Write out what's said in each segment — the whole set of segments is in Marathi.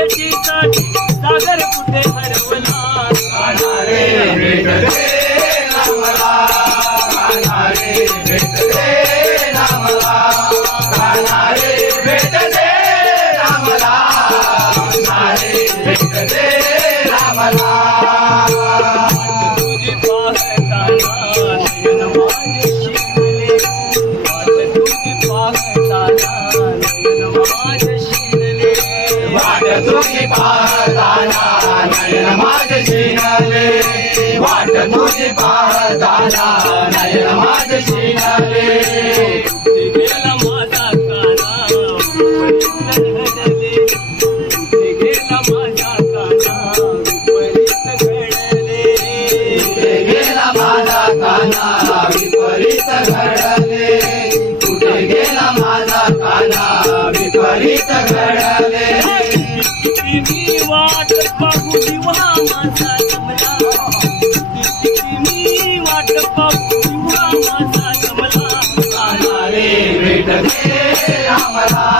भेटीसाठी सागर कुठे हरवला तुझी पाहताना नयन माझे तुझी पाहताना नयन माझे शिनले वाट तुझी पाहताना नयन माझे शिनले विपरीत घडले. कुठे गेला माझा काना विपरीत घडले. माझा जमला. मी वाट पाहू माझा जमला. रे भेटते रामला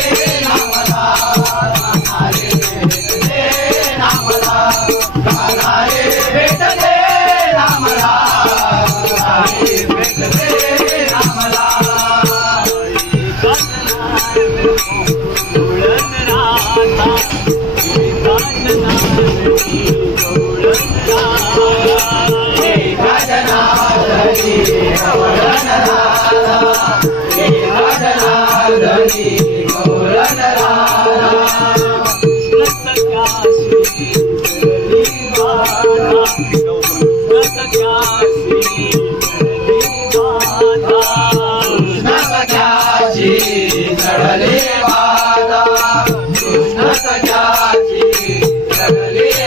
जी